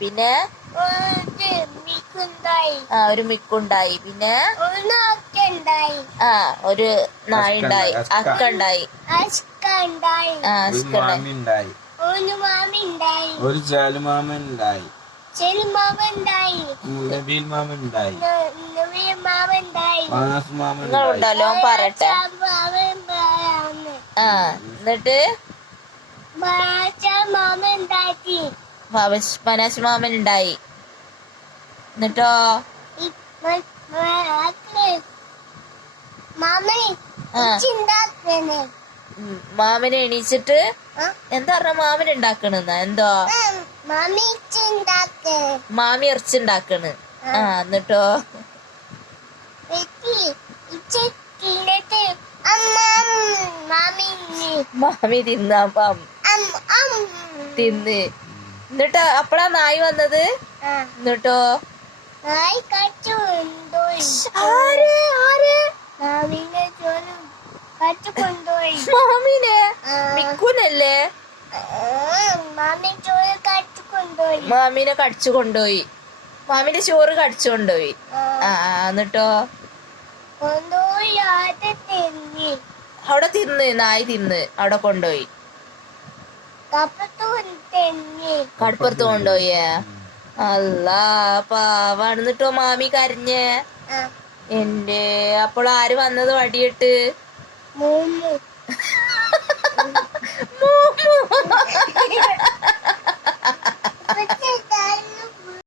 പിന്നെ? ഒരു മിക്കുണ്ടായി. ആ ഒരു മിക്കുണ്ടായി. പിന്നെ? ആ ഒരു നായുണ്ടായി. അക്കുണ്ടായി ഒരു അസ്ക ഉണ്ടായി. ഓൻ പറയട്ടെ. ആ എന്നിട്ട്? മനാശ് മാമൻ ഉണ്ടായി എന്നിട്ടോ മാമനെ എണീച്ചിട്ട് എന്താ പറഞ്ഞ മാമൻ ഉണ്ടാക്കണെന്ന? എന്തോ? മാമി ഇറച്ചിണ്ടാക്കണ് മാമി ഇറച്ചി ഉണ്ടാക്കണ് ആ എന്നിട്ടോ? മാമി മാമി തിന്നാം അം അം തിന്ന്. എന്നിട്ട് അപ്പഴാ നായി വന്നത്? എന്നിട്ടോ? നായി കച്ചുകൊണ്ടോയി ആര്? ആര്? മാമിനെ മാമിനെ. മിക്കുനല്ലേ? മാമി ചോറ് കച്ചുകൊണ്ടോയി മാമിനെ കടിച്ചു കൊണ്ടുപോയി. മാമിന്റെ ചോറ് കടിച്ചു കൊണ്ടുപോയി. ആ. എന്നിട്ടോ? കൊണ്ടുപോയി അവിടെ തിന്ന് നായി തിന്ന് അവിടെ കൊണ്ടുപോയി. കടുപ്പുറത്ത് കൊണ്ടുപോയേ. അല്ല പാവാണെന്നിട്ടോ മാമി കരഞ്ഞേ? എന്റെ അപ്പോൾ ആര് വന്നത് വടിയിട്ട്? മൂമ്മു.